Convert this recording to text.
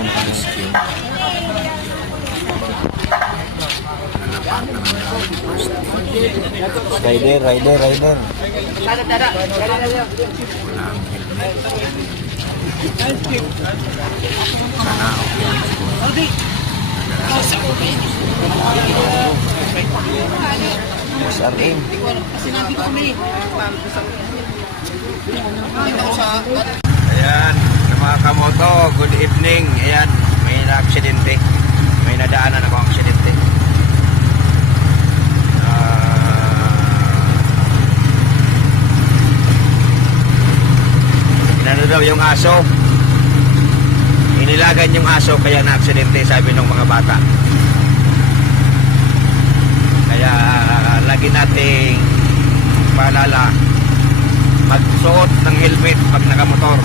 mo naka-rescue. Rider. Wala ang helmet. Sana okay. SRM. Ayan, mga kamoto, good evening. Ayan, may na-aksidente. May nadaanan ako ang aksidente. Inano daw yung aso. Inilagan yung aso kaya na-aksidente, sabi ng mga bata. Kaya lagi nating paalala magsuot ng helmet pag nakamotor.